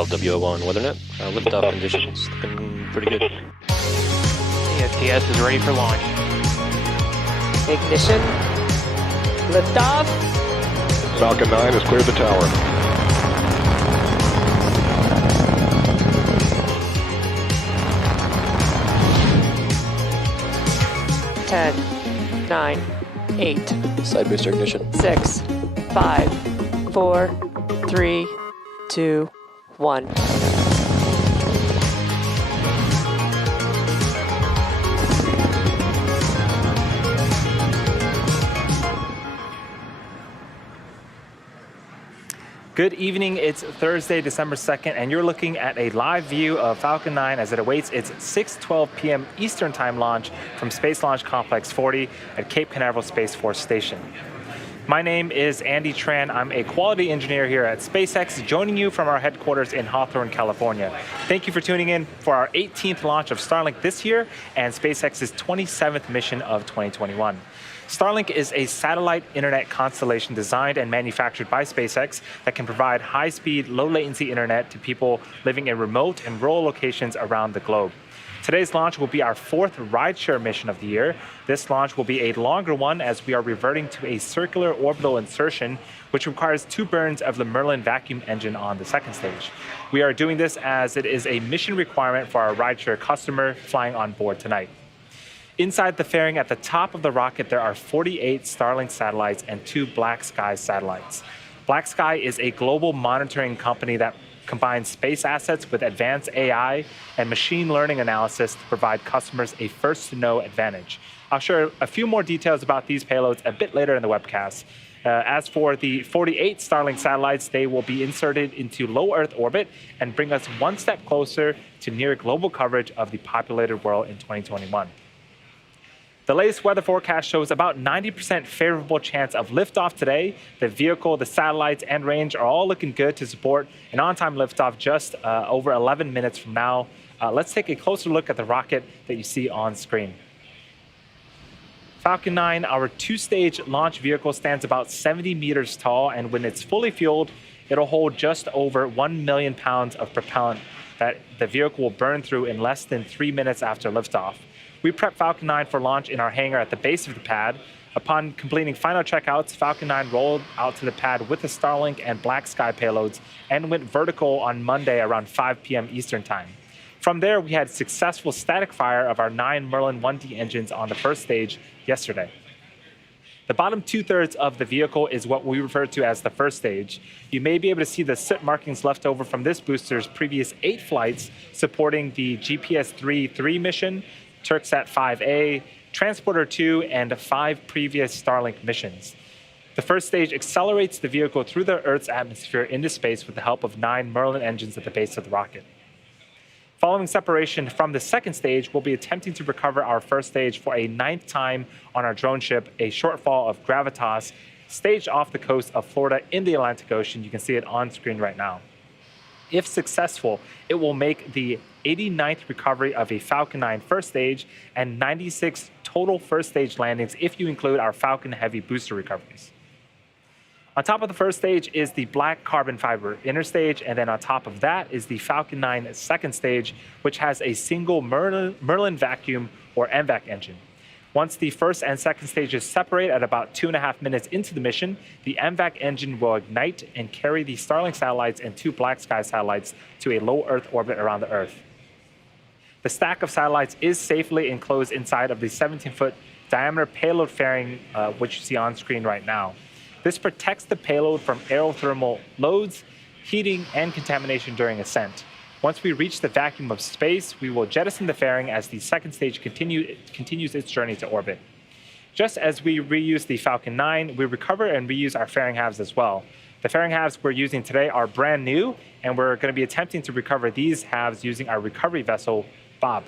LWO1 WeatherNet. Liftoff conditions looking pretty good. ESTS is ready for launch. Ignition. Liftoff. Falcon 9 has cleared the tower. Ten, 9, 8, Side booster ignition. 6, 5, 4, 3, 2, 1. Good evening, it's Thursday, December 2nd, and you're looking at a live view of Falcon 9 as it awaits its 6:12 p.m. Eastern Time launch from Space Launch Complex 40 at Cape Canaveral Space Force Station. My name is Andy Tran. I'm a quality engineer here at SpaceX, joining you from our headquarters in Hawthorne, California. Thank you for tuning in for our 18th launch of Starlink this year and SpaceX's 27th mission of 2021. Starlink is a satellite internet constellation designed and manufactured by SpaceX that can provide high-speed, low-latency internet to people living in remote and rural locations around the globe. Today's launch will be our 4th rideshare mission of the year. This launch will be a longer one as we are reverting to a circular orbital insertion, which requires 2 burns of the Merlin vacuum engine on the second stage. We are doing this as it is a mission requirement for our rideshare customer flying on board tonight. Inside the fairing at the top of the rocket, there are 48 Starlink satellites and 2 Black Sky satellites. Black Sky is a global monitoring company that combines space assets with advanced AI and machine learning analysis to provide customers a first-to-know advantage. I'll share a few more details about these payloads a bit later in the webcast. As for the 48 Starlink satellites, they will be inserted into low Earth orbit and bring us one step closer to near global coverage of the populated world in 2021. The latest weather forecast shows about 90% favorable chance of liftoff today. The vehicle, the satellites, and range are all looking good to support an on-time liftoff just over 11 minutes from now. Let's take a closer look at the rocket that you see on screen. Falcon 9, our 2-stage launch vehicle, stands about 70 meters tall, and when it's fully fueled, it'll hold just over 1 million pounds of propellant that the vehicle will burn through in less than 3 minutes after liftoff. We prepped Falcon 9 for launch in our hangar at the base of the pad. Upon completing final checkouts, Falcon 9 rolled out to the pad with the Starlink and Black Sky payloads and went vertical on Monday around 5 p.m. Eastern Time. From there, we had successful static fire of our 9 Merlin 1D engines on the first stage yesterday. The bottom 2/3 of the vehicle is what we refer to as the first stage. You may be able to see the soot markings left over from this booster's previous 8 flights supporting the GPS-3 mission, Turksat 5A, Transporter 2, and 5 previous Starlink missions. The first stage accelerates the vehicle through the Earth's atmosphere into space with the help of 9 Merlin engines at the base of the rocket. Following separation from the second stage, we'll be attempting to recover our first stage for a 9th time on our drone ship, a shortfall of Gravitas, staged off the coast of Florida in the Atlantic Ocean. You can see it on screen right now. If successful, it will make the 89th recovery of a Falcon 9 first stage and 96 total first stage landings if you include our Falcon Heavy booster recoveries. On top of the first stage is the black carbon fiber inner stage, and then on top of that is the Falcon 9 second stage, which has a single Merlin vacuum or MVAC engine. Once the first and second stages separate at about 2.5 minutes into the mission, the MVAC engine will ignite and carry the Starlink satellites and 2 Black Sky satellites to a low Earth orbit around the Earth. The stack of satellites is safely enclosed inside of the 17-foot diameter payload fairing, which you see on screen right now. This protects the payload from aerothermal loads, heating, and contamination during ascent. Once we reach the vacuum of space, we will jettison the fairing as the second stage continues its journey to orbit. Just as we reuse the Falcon 9, we recover and reuse our fairing halves as well. The fairing halves we're using today are brand new, and we're going to be attempting to recover these halves using our recovery vessel, Bob.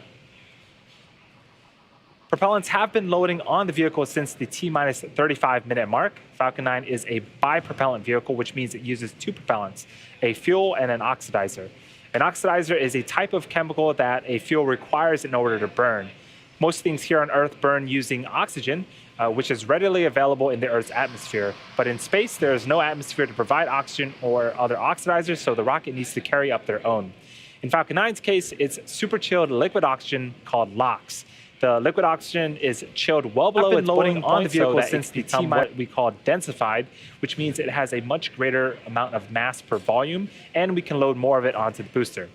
Propellants have been loading on the vehicle since the T-minus 35-minute mark. Falcon 9 is a bi-propellant vehicle, which means it uses 2 propellants, a fuel and an oxidizer. An oxidizer is a type of chemical that a fuel requires in order to burn. Most things here on Earth burn using oxygen, which is readily available in the Earth's atmosphere. But in space, there is no atmosphere to provide oxygen or other oxidizers, so the rocket needs to carry up their own. In Falcon 9's case, it's super chilled liquid oxygen called LOX. The liquid oxygen is chilled well below its boiling on the vehicle since it's become what we call densified, which means it has a much greater amount of mass per volume, and we can load more of it onto the booster.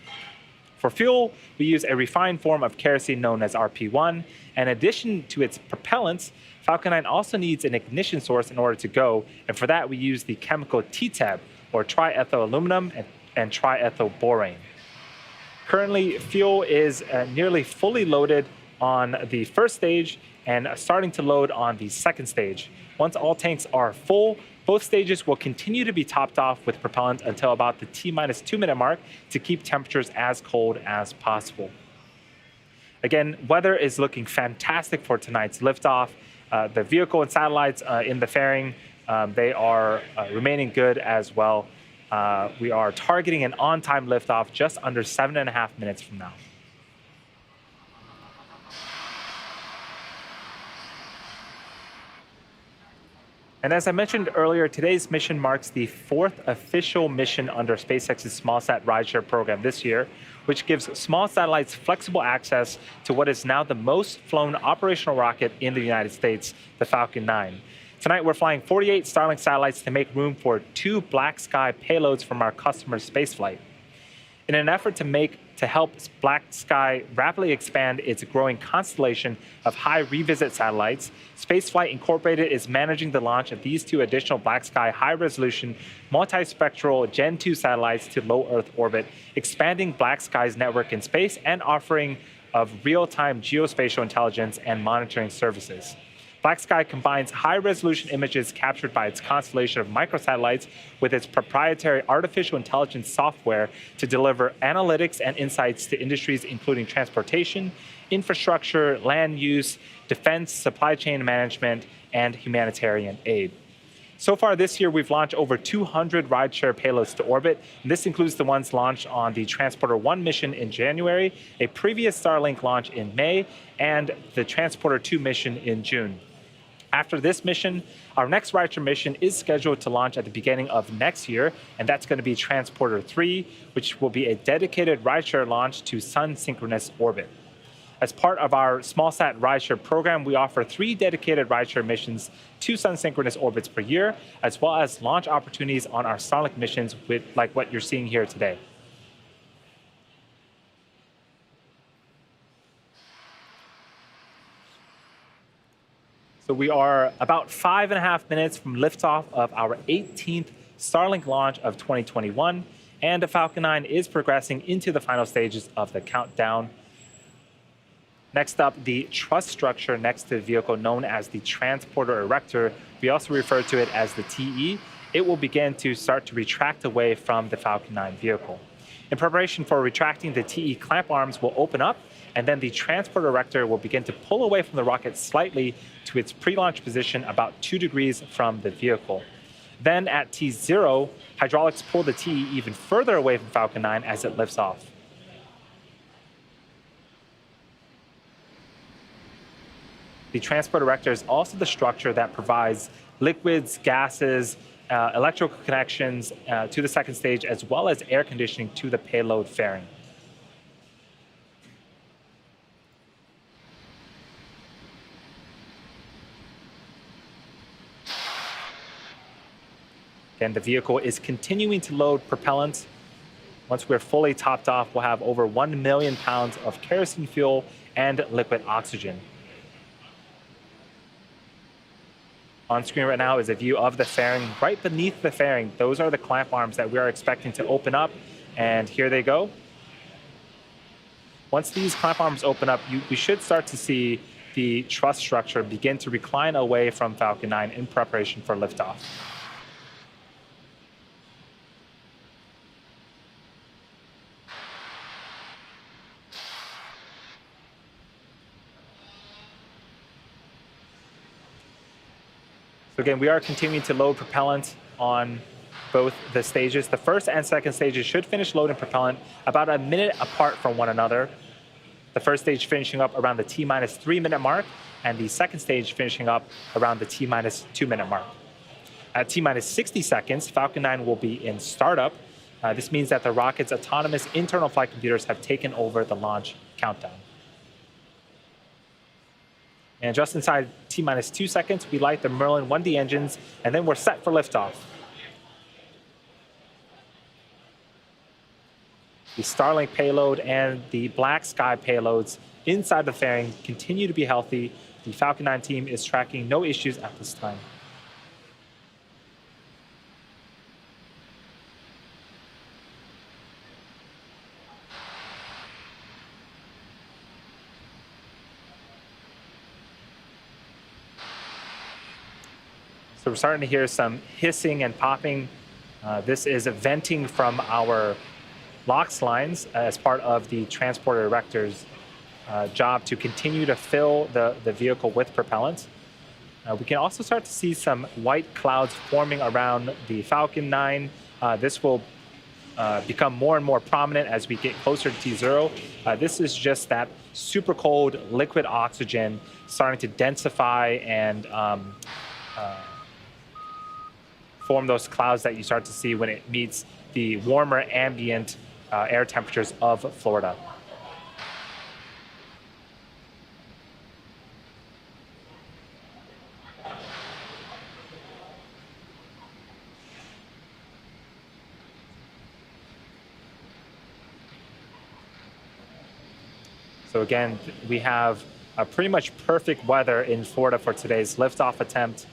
For fuel, we use a refined form of kerosene known as RP1. In addition to its propellants, Falcon 9 also needs an ignition source in order to go, and for that we use the chemical TTAB, or triethylaluminum and triethylborane. Currently, fuel is nearly fully loaded on the first stage and starting to load on the second stage. Once all tanks are full, both stages will continue to be topped off with propellant until about the T-minus 2 minute mark to keep temperatures as cold as possible. Again, weather is looking fantastic for tonight's liftoff. The vehicle and satellites in the fairing, they are remaining good as well. We are targeting an on-time liftoff just under 7.5 minutes from now. And as I mentioned earlier, today's mission marks the 4th official mission under SpaceX's SmallSat rideshare program this year, which gives small satellites flexible access to what is now the most flown operational rocket in the United States, the Falcon 9. Tonight, we're flying 48 Starlink satellites to make room for 2 Black Sky payloads from our customer's spaceflight. In an effort to help Black Sky rapidly expand its growing constellation of high revisit satellites, Spaceflight Incorporated is managing the launch of these 2 additional Black Sky high-resolution, multispectral Gen 2 satellites to low Earth orbit, expanding Black Sky's network in space and offering of real-time geospatial intelligence and monitoring services. Black Sky combines high-resolution images captured by its constellation of microsatellites with its proprietary artificial intelligence software to deliver analytics and insights to industries including transportation, infrastructure, land use, defense, supply chain management, and humanitarian aid. So far this year, we've launched over 200 rideshare payloads to orbit. And this includes the ones launched on the Transporter-1 mission in January, a previous Starlink launch in May, and the Transporter-2 mission in June. After this mission, our next rideshare mission is scheduled to launch at the beginning of next year, and that's going to be Transporter-3, which will be a dedicated rideshare launch to sun-synchronous orbit. As part of our SmallSat rideshare program, we offer 3 dedicated rideshare missions to sun-synchronous orbits per year, as well as launch opportunities on our Starlink missions like what you're seeing here today. So we are about 5.5 minutes from liftoff of our 18th Starlink launch of 2021, and the Falcon 9 is progressing into the final stages of the countdown. Next up, the truss structure next to the vehicle, known as the transporter erector, we also refer to it as the TE. It will begin to start to retract away from the Falcon 9 vehicle. In preparation for retracting, the TE clamp arms will open up, and then the transporter erector will begin to pull away from the rocket slightly to its pre-launch position about 2 degrees from the vehicle. Then at T0, hydraulics pull the TE even further away from Falcon 9 as it lifts off. The transporter erector is also the structure that provides liquids, gases, electrical connections to the second stage, as well as air conditioning to the payload fairing. Again, the vehicle is continuing to load propellant. Once we're fully topped off, we'll have over 1 million pounds of kerosene fuel and liquid oxygen. On screen right now is a view of the fairing. Right beneath the fairing, those are the clamp arms that we are expecting to open up, and here they go. Once these clamp arms open up, we should start to see the truss structure begin to recline away from Falcon 9 in preparation for liftoff. So again, we are continuing to load propellant on both the stages. The first and second stages should finish loading propellant about a minute apart from one another. The first stage finishing up around the T-minus 3-minute mark, and the second stage finishing up around the T-minus 2-minute mark. At T-minus 60 seconds, Falcon 9 will be in startup. This means that the rocket's autonomous internal flight computers have taken over the launch countdown. And just inside T-minus 2 seconds, we light the Merlin 1D engines, and then we're set for liftoff. The Starlink payload and the Black Sky payloads inside the fairing continue to be healthy. The Falcon 9 team is tracking no issues at this time. So we're starting to hear some hissing and popping. This is venting from our LOX lines as part of the transporter erector's job to continue to fill the vehicle with propellant. We can also start to see some white clouds forming around the Falcon 9. This will become more and more prominent as we get closer to T0. This is just that super cold liquid oxygen starting to densify and form those clouds that you start to see when it meets the warmer ambient air temperatures of Florida. So again, we have pretty much perfect weather in Florida for today's liftoff attempt.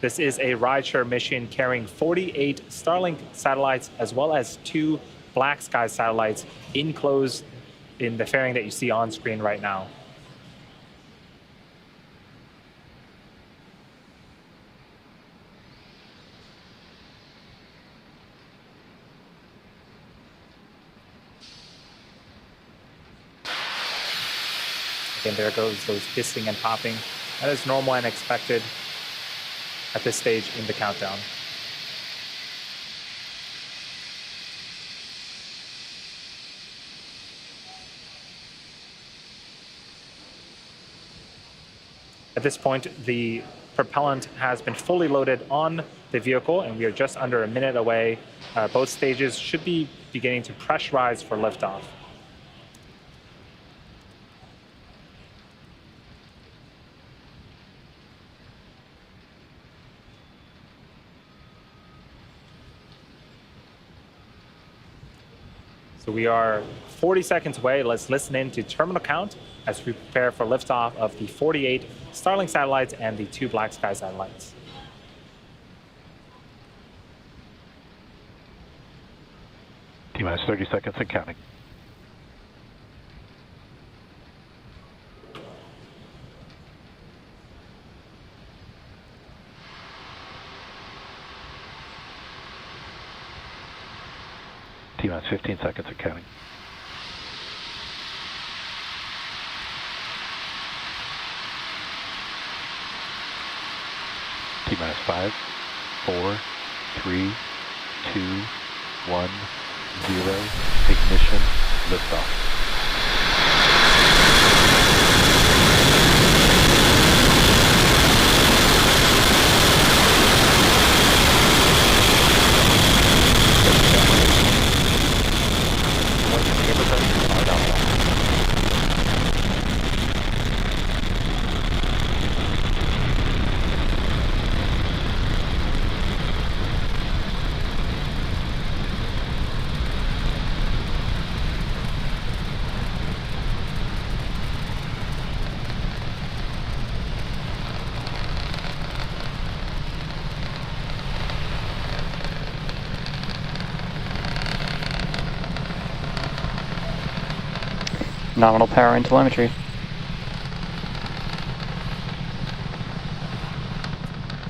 This is a rideshare mission carrying 48 Starlink satellites as well as 2 Black Sky satellites enclosed in the fairing that you see on screen right now. Again, there goes those hissing and popping. That is normal and expected at this stage in the countdown. At this point, the propellant has been fully loaded on the vehicle, and we are just under a minute away. Both stages should be beginning to pressurize for liftoff. So we are 40 seconds away. Let's listen in to terminal count as we prepare for liftoff of the 48 Starlink satellites and the 2 Black Sky satellites. T-minus 30 seconds and counting. T-minus 15 seconds and counting. T-minus 5, 4, 3, 2, 1, 0. Ignition, liftoff. Nominal power and telemetry.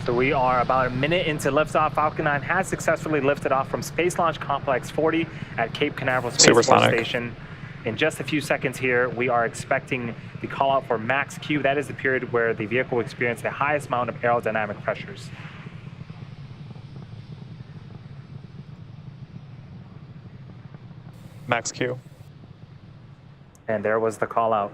So we are about a minute into liftoff. Falcon 9 has successfully lifted off from Space Launch Complex 40 at Cape Canaveral Space Force Station. In just a few seconds here, we are expecting the call out for max Q. That is the period where the vehicle will experience the highest amount of aerodynamic pressures. Max Q. And there was the call out.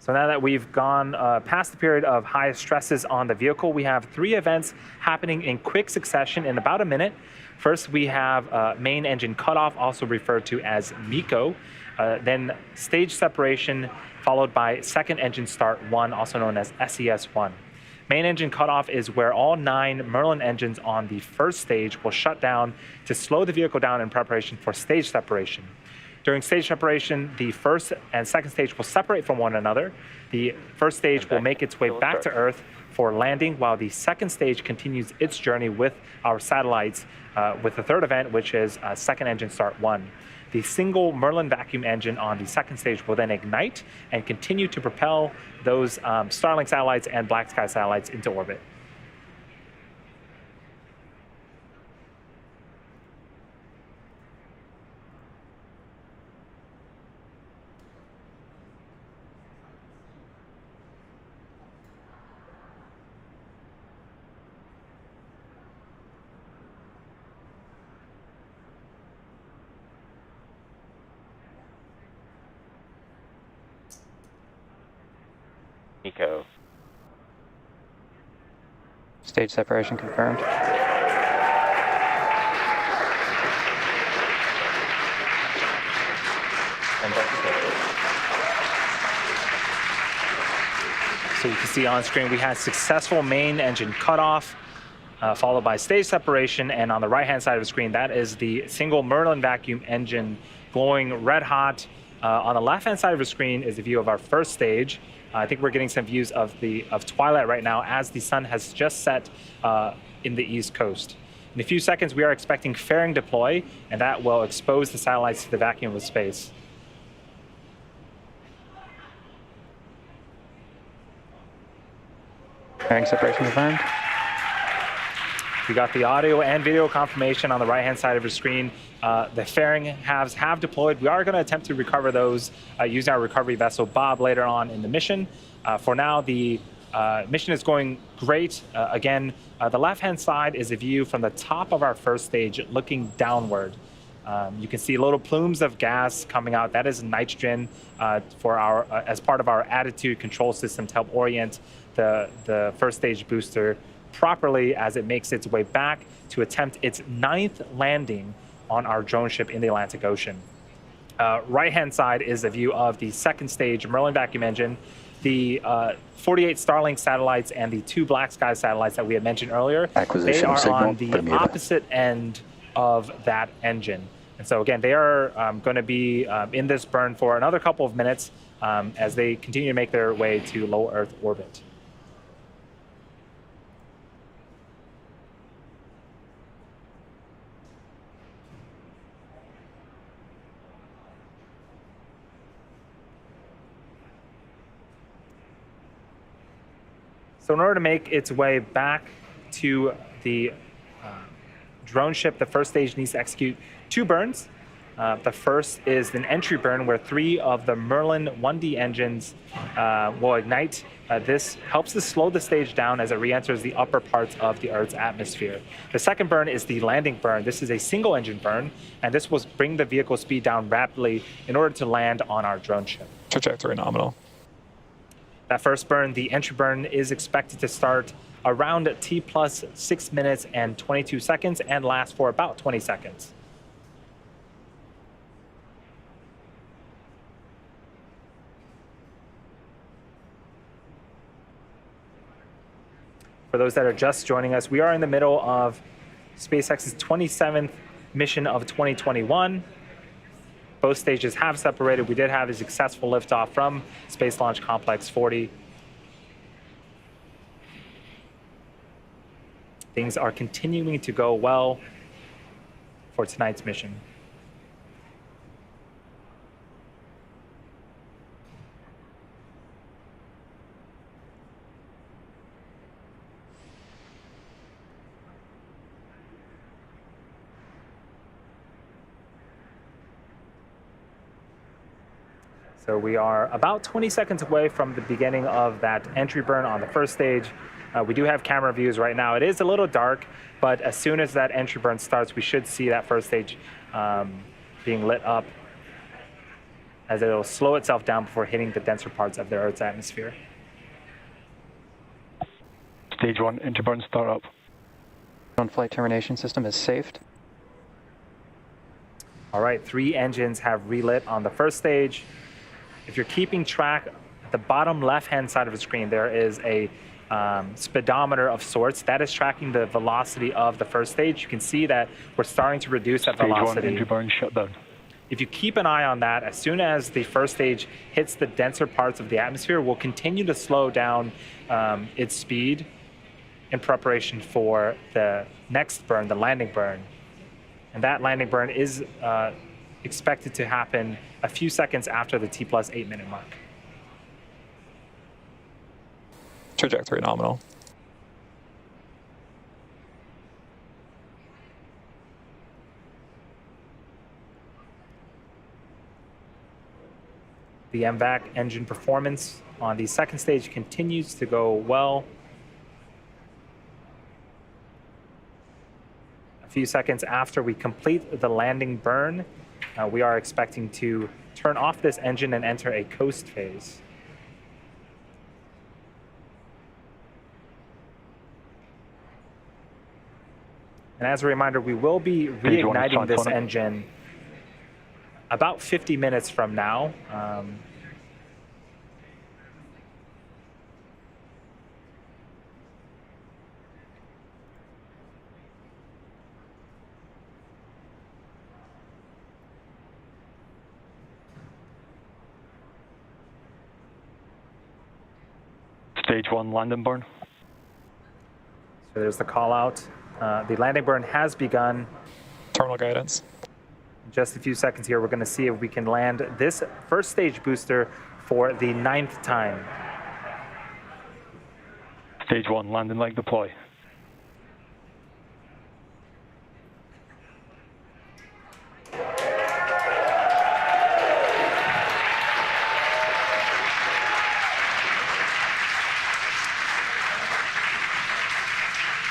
So now that we've gone past the period of high stresses on the vehicle, we have 3 events happening in quick succession in about a minute. First, we have main engine cutoff, also referred to as MECO. Then stage separation, followed by second engine start 1, also known as SES1. Main engine cutoff is where all 9 Merlin engines on the first stage will shut down to slow the vehicle down in preparation for stage separation. During stage separation, the first and second stage will separate from one another. The first stage will make its way back to Earth for landing, while the second stage continues its journey with our satellites with the third event, which is second engine start 1. The single Merlin vacuum engine on the second stage will then ignite and continue to propel those Starlink satellites and Black Sky satellites into orbit. Eco. Stage separation confirmed. So you can see on screen we had successful main engine cutoff, followed by stage separation, and on the right-hand side of the screen, that is the single Merlin vacuum engine glowing red hot. On the left-hand side of the screen is a view of our first stage. I think we're getting some views of twilight right now as the sun has just set in the East Coast. In a few seconds, we are expecting fairing deploy, and that will expose the satellites to the vacuum of space. Fairing separation confirmed. We got the audio and video confirmation on the right-hand side of your screen. The fairing halves have deployed. We are going to attempt to recover those using our recovery vessel Bob later on in the mission. For now, the mission is going great. Again, the left-hand side is a view from the top of our first stage looking downward. You can see little plumes of gas coming out. That is nitrogen for our as part of our attitude control system to help orient the first stage booster properly as it makes its way back to attempt its 9th landing on our drone ship in the Atlantic Ocean. Right-hand side is a view of the second stage Merlin vacuum engine, the 48 Starlink satellites, and the 2 Black Sky satellites that we had mentioned earlier. They are on the opposite end of that engine. And so again, they are going to be in this burn for another couple of minutes as they continue to make their way to low Earth orbit. So in order to make its way back to the drone ship, the first stage needs to execute 2 burns. The first is an entry burn where 3 of the Merlin 1D engines will ignite. This helps to slow the stage down as it re-enters the upper parts of the Earth's atmosphere. The second burn is the landing burn. This is a single engine burn, and this will bring the vehicle speed down rapidly in order to land on our drone ship. Trajectory nominal. That first burn, the entry burn, is expected to start around T plus 6 minutes and 22 seconds and last for about 20 seconds. For those that are just joining us, we are in the middle of SpaceX's 27th mission of 2021. Both stages have separated. We did have a successful liftoff from Space Launch Complex 40. Things are continuing to go well for tonight's mission. So we are about 20 seconds away from the beginning of that entry burn on the first stage. We do have camera views right now. It is a little dark, but as soon as that entry burn starts, we should see that first stage being lit up. as it'll slow itself down before hitting the denser parts of the Earth's atmosphere. Stage 1 interburn startup. On-flight termination system is safed. All right, 3 engines have relit on the first stage. If you're keeping track, at the bottom left-hand side of the screen, there is a speedometer of sorts that is tracking the velocity of the first stage. You can see that we're starting to reduce that Stage 1 velocity. interburn shutdown. If you keep an eye on that, as soon as the first stage hits the denser parts of the atmosphere, we'll continue to slow down its speed in preparation for the next burn, the landing burn. And that landing burn is expected to happen a few seconds after the T+8 minute mark. Trajectory nominal. The MVAC engine performance on the second stage continues to go well. A few seconds after we complete the landing burn, we are expecting to turn off this engine and enter a coast phase. And as a reminder, we will be reigniting this engine about 50 minutes from now. Stage 1 landing burn. So there's the call out. The landing burn has begun. Terminal guidance. In just a few seconds here, we're going to see if we can land this first stage booster for the 9th time. Stage 1 landing leg deploy.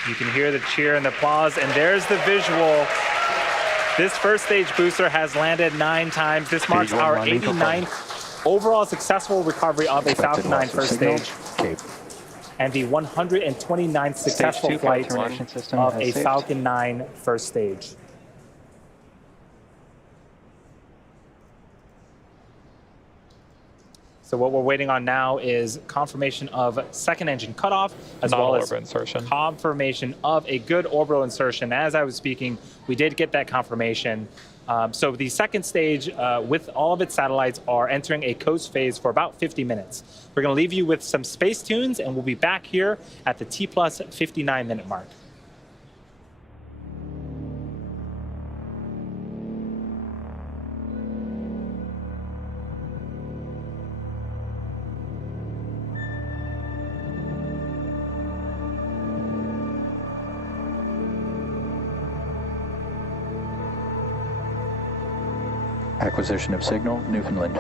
You can hear the cheer and the applause, and there's the visual. This first stage booster has landed 9 times. This marks our 89th overall successful recovery of a Falcon 9 first stage, and the 129th successful flight of a Falcon 9 first stage. So what we're waiting on now is confirmation of second engine cutoff, as well as insertion. Confirmation of a good orbital insertion. As I was speaking, we did get that confirmation. So the second stage, with all of its satellites, are entering a coast phase for about 50 minutes. We're going to leave you with some space tunes, and we'll be back here at the T+59 minute mark. Acquisition of signal, Newfoundland.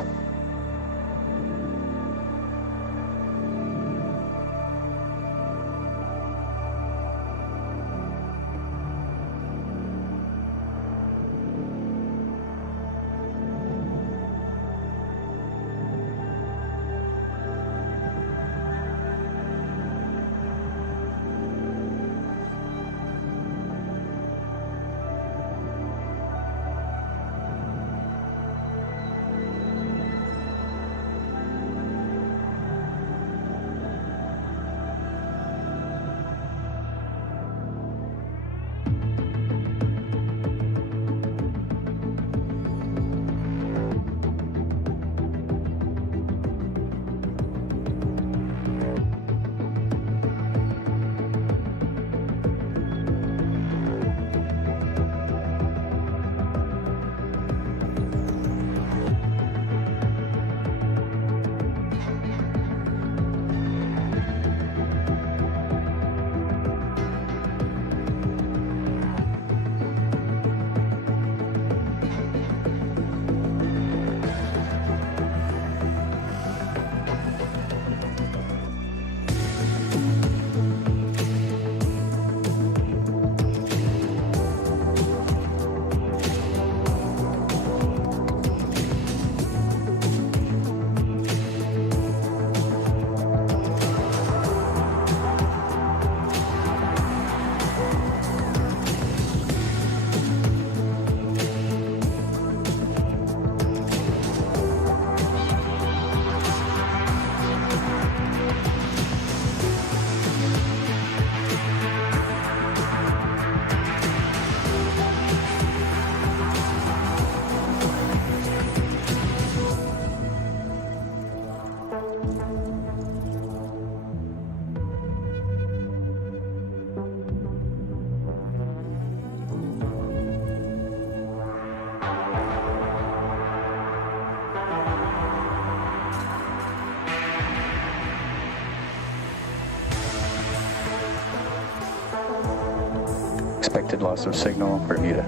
Expected loss of signal, Bermuda.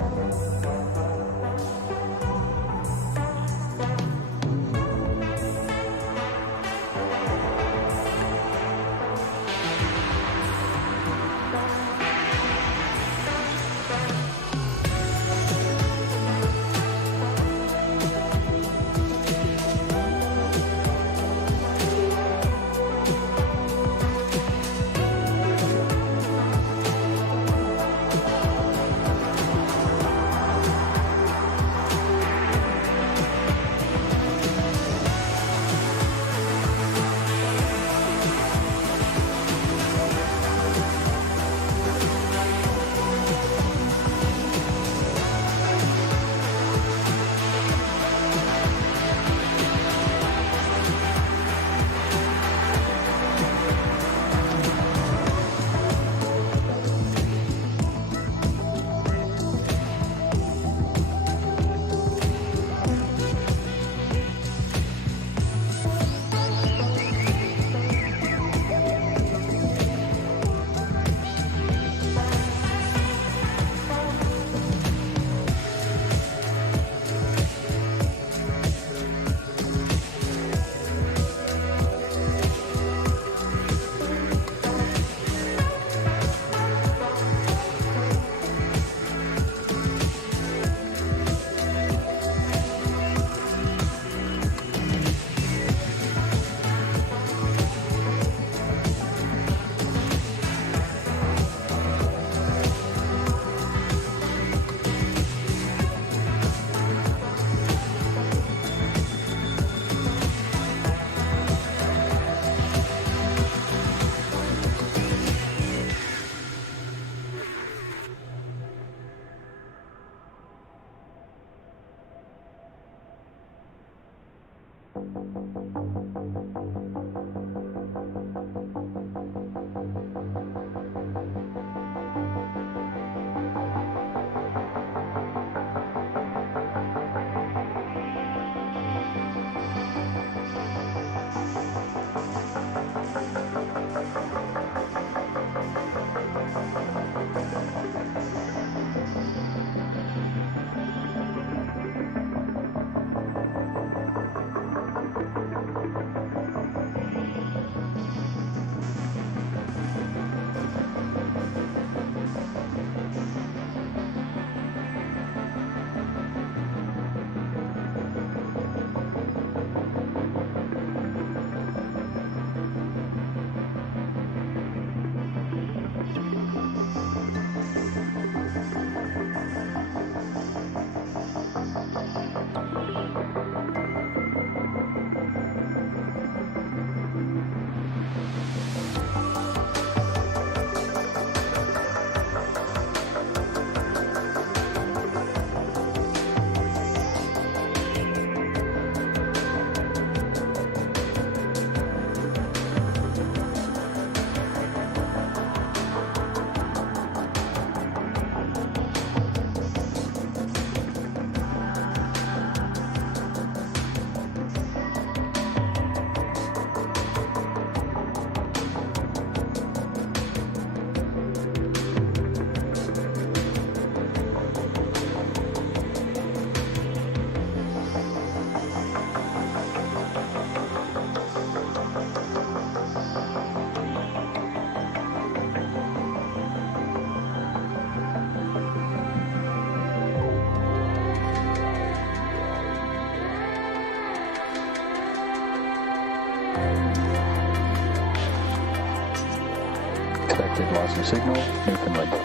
Expected loss of signal, Newfoundland.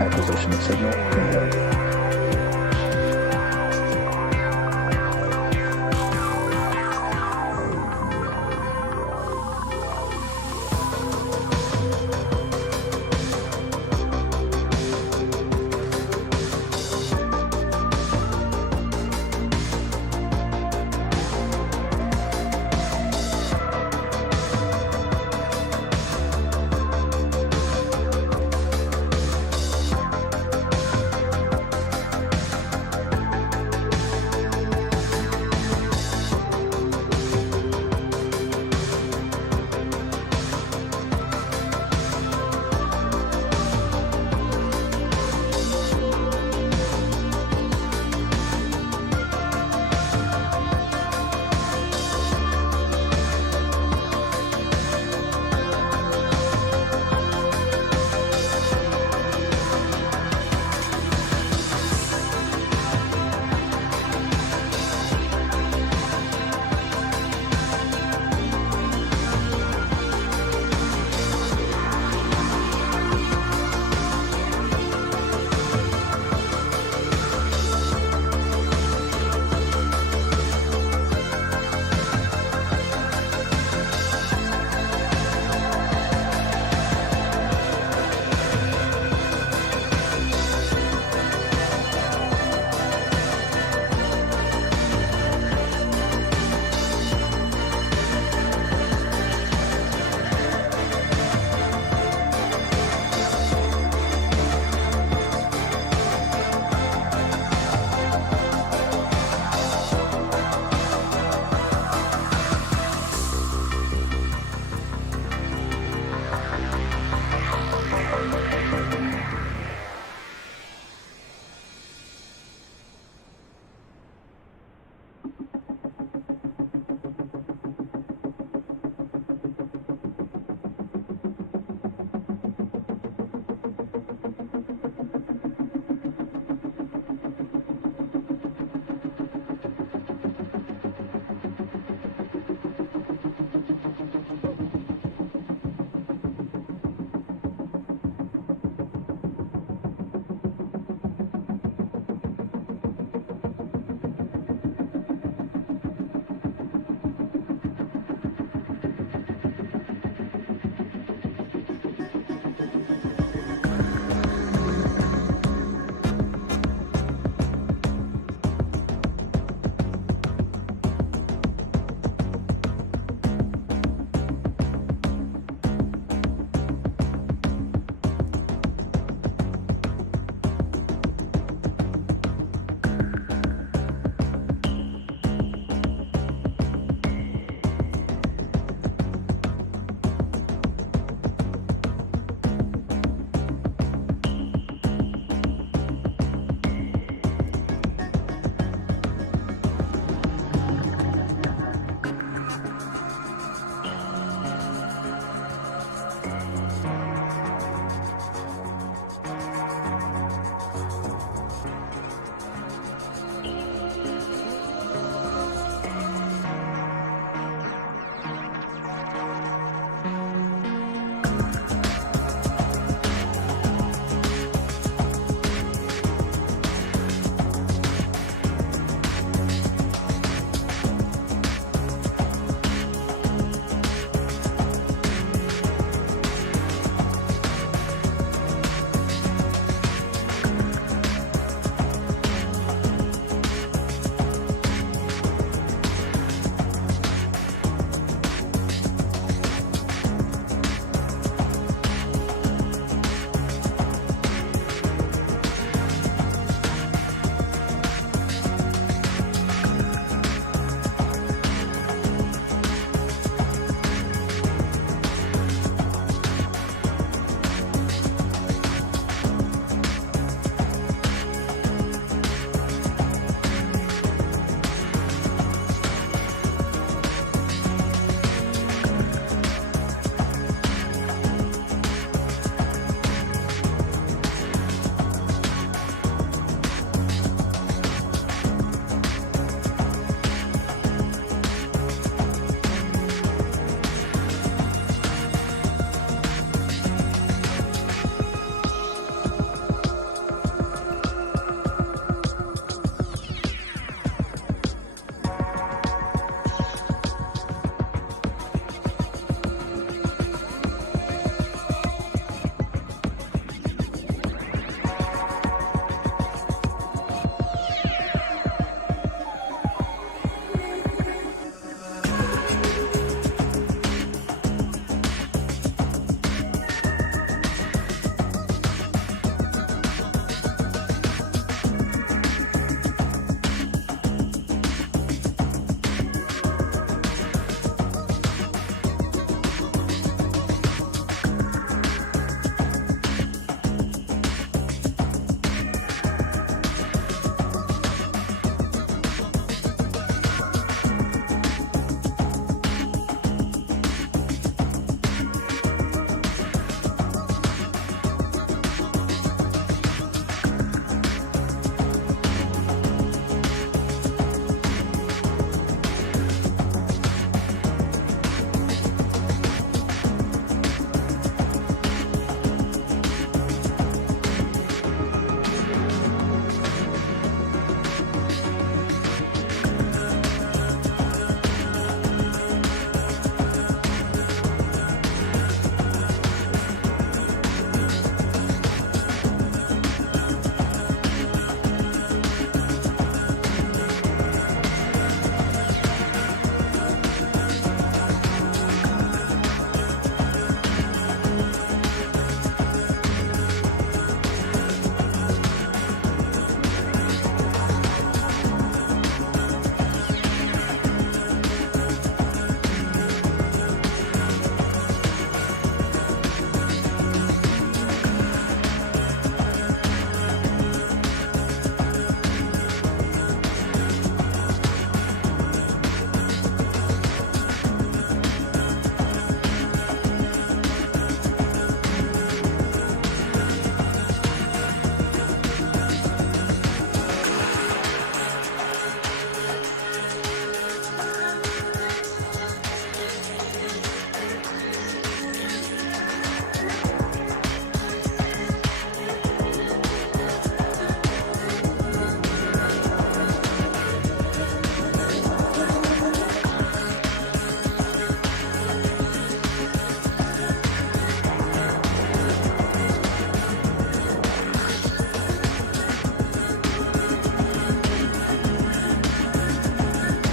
Acquisition of signal, Bermuda.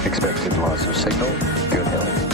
Expected loss of signal. Good heli.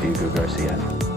Diego Garcia.